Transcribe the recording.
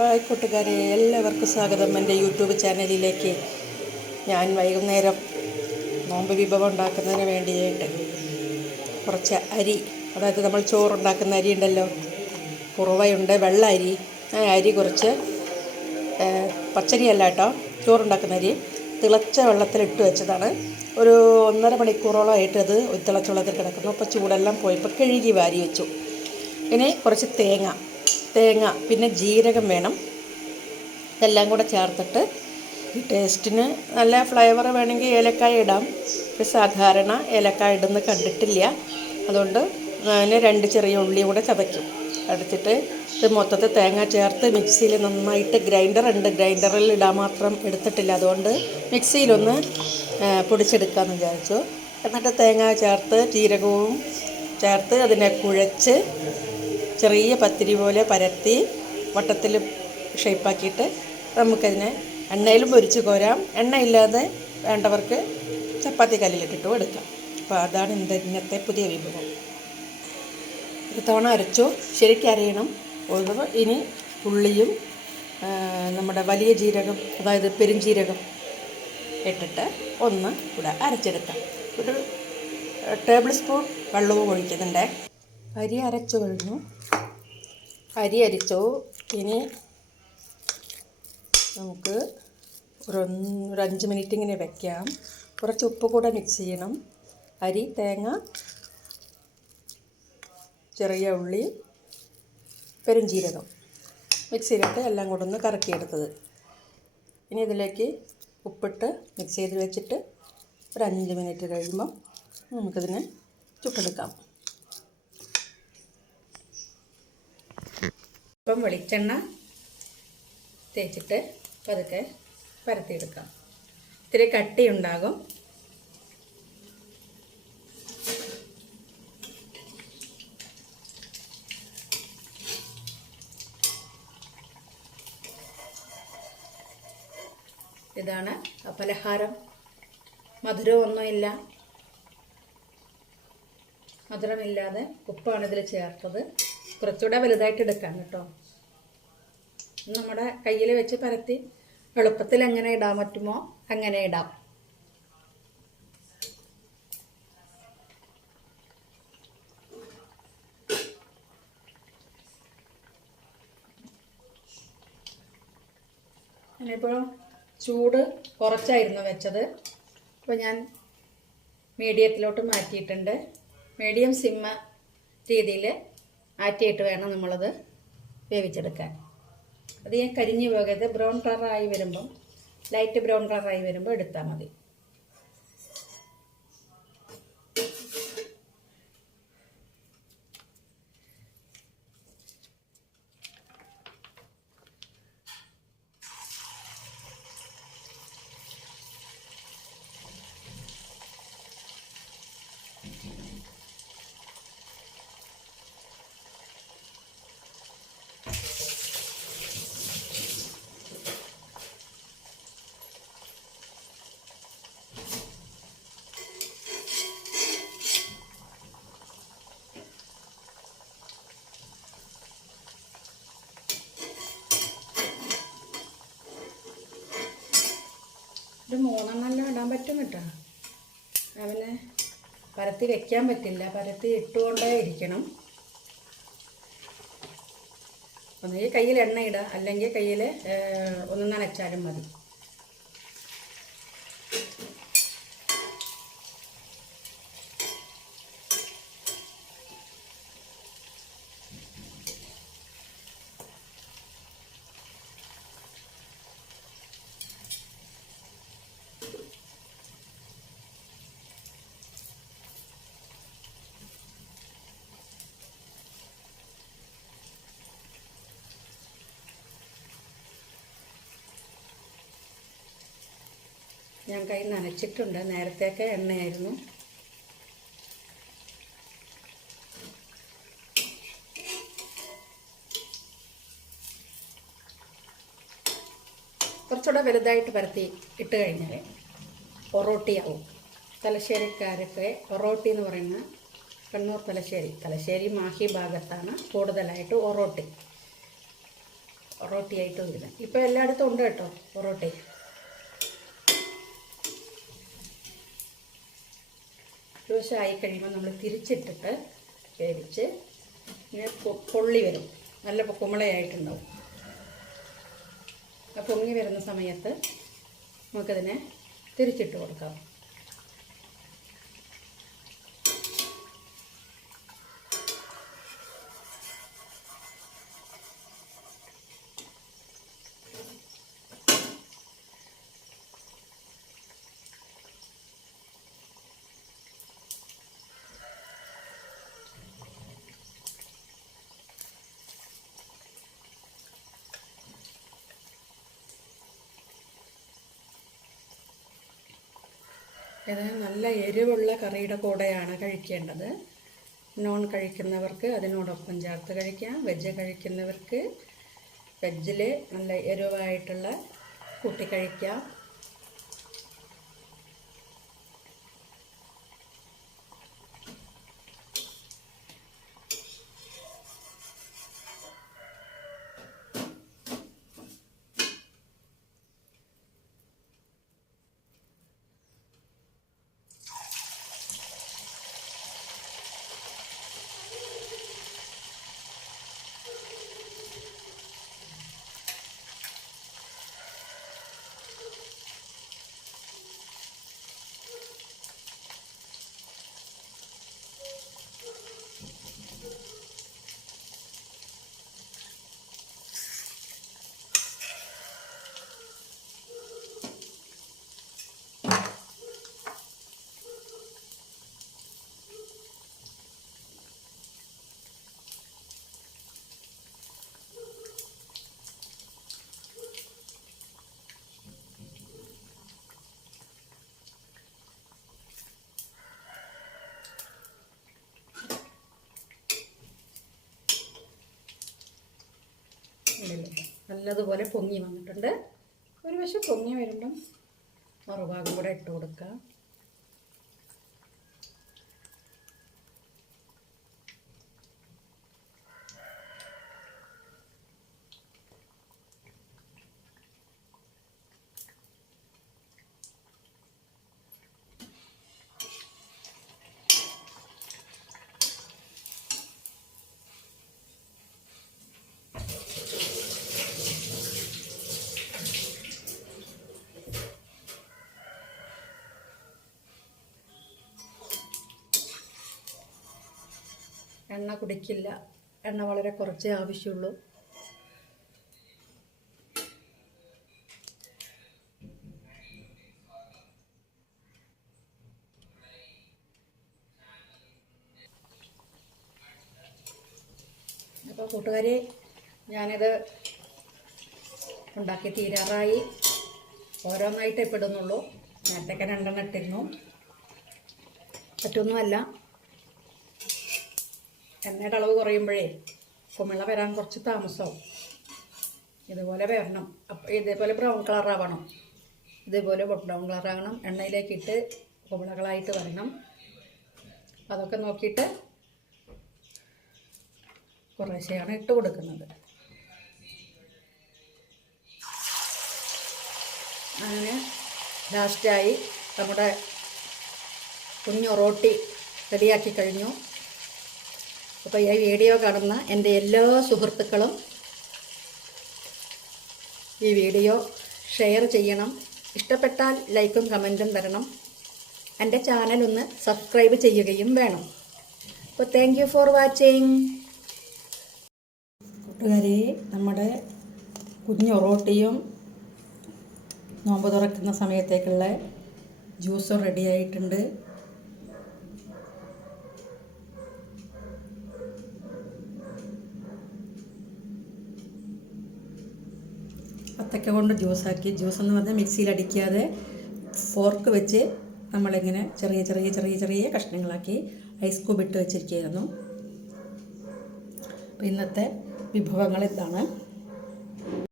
Hi കൂട്ടുകാരെ, എല്ലാവർക്കും സ്വാഗതം എൻ്റെ യൂട്യൂബ് ചാനലിലേക്ക്. ഞാൻ വൈകുന്നേരം നോമ്പ് വിഭവം ഉണ്ടാക്കുന്നതിന് വേണ്ടിയിട്ട് കുറച്ച് അരി, അതായത് നമ്മൾ ചോറുണ്ടാക്കുന്ന അരി ഉണ്ടല്ലോ, കുറുവയുണ്ട്, വെള്ള അരി. ആ അരി കുറച്ച് പച്ചരിയല്ല കേട്ടോ, ചോറുണ്ടാക്കുന്ന അരി തിളച്ച വെള്ളത്തിലിട്ട് വെച്ചതാണ്. ഒരു 1.5 മണിക്കൂറോളമായിട്ട് അത് തിളച്ച വെള്ളത്തിൽ കിടക്കുന്നു. അപ്പോൾ ചൂടെല്ലാം പോയി, ഇപ്പോൾ കഴുകി വാരി വെച്ചു. ഇനി കുറച്ച് തേങ്ങ പിന്നെ ജീരകം വേണം. ഇതെല്ലാം കൂടെ ചേർത്തിട്ട് ടേസ്റ്റിന് നല്ല ഫ്ലേവർ വേണമെങ്കിൽ ഏലക്കായ ഇടാം. സാധാരണ ഏലക്കായ ഇടുന്ന കണ്ടിട്ടില്ല, അതുകൊണ്ട് ഞാൻ 2 ചെറിയ ഉള്ളി കൂടെ ചതയ്ക്കും. അടിച്ചിട്ട് ഇത് മൊത്തത്തിൽ തേങ്ങ ചേർത്ത് മിക്സിയിൽ നന്നായിട്ട് ഗ്രൈൻഡറിൽ ഇടാൻ മാത്രം എടുത്തിട്ടില്ല, അതുകൊണ്ട് മിക്സിയിലൊന്ന് പൊടിച്ചെടുക്കാമെന്ന് വിചാരിച്ചു. എന്നിട്ട് തേങ്ങ ചേർത്ത് ജീരകവും ചേർത്ത് അതിനെ കുഴച്ച് ചെറിയ പത്തിരി പോലെ പരത്തി വട്ടത്തിൽ ഷേപ്പാക്കിയിട്ട് നമുക്കതിനെ എണ്ണയിലും പൊരിച്ച് കോരാം. എണ്ണയില്ലാതെ വേണ്ടവർക്ക് ചപ്പാത്തി കല്ലിലിട്ടിട്ടും എടുക്കാം. അപ്പോൾ അതാണ് ഇന്നത്തെ പുതിയ വിഭവം. ഒരു തവണ അരച്ചു, ശരിക്കും അരയണം. ഇനി ഉള്ളിയും നമ്മുടെ വലിയ ജീരകം, അതായത് പെരുംജീരകം ഇട്ടിട്ട് ഒന്ന് കൂടെ അരച്ചെടുക്കാം. ഒരു ടേബിൾ സ്പൂൺ വെള്ളവും ഒഴിക്കുന്നുണ്ട്. അരി അരച്ചു കഴിഞ്ഞു. അരി അരിച്ചു. ഇനി നമുക്ക് ഒരു 5 മിനിറ്റ് ഇങ്ങനെ വയ്ക്കാം. കുറച്ച് ഉപ്പ് കൂടെ മിക്സ് ചെയ്യണം. അരി, തേങ്ങ, ചെറിയ ഉള്ളി, പെരുംജീരകം മിക്സിയിലിട്ട് എല്ലാം കൂടെ ഒന്ന് കറക്കിയെടുത്തത്. ഇനി ഇതിലേക്ക് ഉപ്പിട്ട് മിക്സ് ചെയ്ത് വെച്ചിട്ട് ഒരു 5 മിനിറ്റ് കഴിയുമ്പം നമുക്കിതിനെ ചുട്ടെടുക്കാം. ഇപ്പം വെളിച്ചെണ്ണ തേച്ചിട്ട് പതുക്കെ പരത്തിയെടുക്കാം. ഇത്തിരി കട്ടിയുണ്ടാകും. ഇതാണ് പലഹാരം. മധുരമൊന്നുമില്ല, മധുരമില്ലാതെ ഉപ്പാണ് ഇതിൽ ചേർത്തത്. കുറച്ചുകൂടെ വലുതായിട്ട് എടുക്കാം കേട്ടോ. നമ്മുടെ കയ്യിൽ വെച്ച് പരത്തി എളുപ്പത്തിൽ എങ്ങനെ ഇടാൻ പറ്റുമോ അങ്ങനെ ഇടാം. ഞാനിപ്പോൾ ചൂട് കുറച്ചായിരുന്നു വെച്ചത്. അപ്പോൾ ഞാൻ മീഡിയത്തിലോട്ട് മാറ്റിയിട്ടുണ്ട്. മീഡിയം സിമ്മ രീതിയിൽ ആറ്റിയിട്ട് വേണം നമ്മളത് വേവിച്ചെടുക്കാൻ. അത് ഞാൻ കരിഞ്ഞു പോകരുത്. ബ്രൗൺ കളറായി വരുമ്പം, ലൈറ്റ് ബ്രൗൺ കളറായി വരുമ്പോൾ എടുത്താൽ മതി. ഒരു 3 ഇടാൻ പറ്റും കേട്ടോ. അവനെ പരത്തി വെക്കാൻ പറ്റില്ല, പരത്തി ഇട്ടുകൊണ്ടേ ഇരിക്കണം. ഒന്നുകിൽ കയ്യിൽ എണ്ണ ഇടുക, അല്ലെങ്കിൽ കയ്യിൽ ഒന്ന് നനച്ചാലും മതി. ഞാൻ കൈ നനച്ചിട്ടുണ്ട്. നേരത്തെയൊക്കെ എണ്ണയായിരുന്നു. കുറച്ചുകൂടെ വലുതായിട്ട് പരത്തി ഇട്ട് കഴിഞ്ഞാൽ പൊറോട്ടിയാവും. തലശ്ശേരിക്കാരൊക്കെ പൊറോട്ടി എന്ന് പറയുന്ന കണ്ണൂർ തലശ്ശേരി മാഹി ഭാഗത്താണ് കൂടുതലായിട്ട് ഒറോട്ടി. പൊറോട്ടയായിട്ടും ഇല്ല. ഇപ്പോൾ എല്ലായിടത്തും ഉണ്ട് കേട്ടോ പൊറോട്ട. ഒരു വശമായി കഴിയുമ്പോൾ നമ്മൾ തിരിച്ചിട്ടിട്ട് വേവിച്ച് ഇങ്ങനെ പൊള്ളി വരും, നല്ല കുമ്മളയായിട്ടുണ്ടാവും. ആ പൊങ്ങി വരുന്ന സമയത്ത് നമുക്കതിനെ തിരിച്ചിട്ട് കൊടുക്കാം. ഇത് നല്ല എരിവുള്ള കറിയുടെ കൂടെയാണ് കഴിക്കേണ്ടത്. നോൺ കഴിക്കുന്നവർക്ക് അതിനോടൊപ്പം ചേർത്ത് കഴിക്കാം. വെജ് കഴിക്കുന്നവർക്ക് വെജിൽ നല്ല എരിവായിട്ടുള്ള കൂട്ടി കഴിക്കാം. നല്ലതുപോലെ പൊങ്ങി വന്നിട്ടുണ്ട്. ഒരു വശം പൊങ്ങി വരുമ്പം മറുഭാഗം കൂടെ ഇട്ട് കൊടുക്കാം. എണ്ണ കുടിക്കില്ല, എണ്ണ വളരെ കുറച്ചേ ആവശ്യമുള്ളൂ. അപ്പോൾ കൂട്ടുകാരെ, ഞാനിത് ഉണ്ടാക്കി തീരാറായി. ഓരോന്നായിട്ട് ഇപ്പോൾ ഇടുന്നുള്ളൂ. നേരത്തൊക്കെ 2 ഇട്ടിരുന്നു. പറ്റൊന്നുമല്ല, എണ്ണയുടെ അളവ് കുറയുമ്പോഴേ കുമിള വരാൻ കുറച്ച് താമസമാവും. ഇതുപോലെ വരണം. അപ്പോൾ ഇതേപോലെ ബ്രൗൺ കളറാവണം. ഇതേപോലെ ബ്രൗൺ കളറാകണം. എണ്ണയിലേക്കിട്ട് കുമിളകളായിട്ട് വരണം. അതൊക്കെ നോക്കിയിട്ട് കുറേശ്ശെയാണ് ഇട്ട് കൊടുക്കുന്നത്. അങ്ങനെ ലാസ്റ്റായി നമ്മുടെ കുഞ്ഞു റോട്ടി റെഡിയാക്കി കഴിഞ്ഞു. അപ്പോൾ ഈ വീഡിയോ കാണുന്ന എൻ്റെ എല്ലാ സുഹൃത്തുക്കളും ഈ വീഡിയോ ഷെയർ ചെയ്യണം. ഇഷ്ടപ്പെട്ടാൽ ലൈക്കും കമൻറ്റും തരണം. എൻ്റെ ചാനൽ ഒന്ന് സബ്സ്ക്രൈബ് ചെയ്യുകയും വേണം. അപ്പോൾ താങ്ക് യു ഫോർ വാച്ചിങ്. കൂട്ടുകാരെ, നമ്മുടെ കുഞ്ഞു റോട്ടിയും നോമ്പ് തുറക്കുന്ന സമയത്തേക്കുള്ള ജ്യൂസും റെഡിയായിട്ടുണ്ട്. വത്തക്ക കൊണ്ട് ജ്യൂസാക്കി. ജ്യൂസ് എന്ന് പറഞ്ഞാൽ മിക്സിയിൽ അടിക്കാതെ ഫോർക്ക് വെച്ച് നമ്മളിങ്ങനെ ചെറിയ ചെറിയ ചെറിയ ചെറിയ കഷ്ണങ്ങളാക്കി ഐസ് ക്യൂബ് ഇട്ട് വെച്ചിരിക്കുകയായിരുന്നു. അപ്പോൾ ഇന്നത്തെ വിഭവങ്ങൾ ഇതാണ്.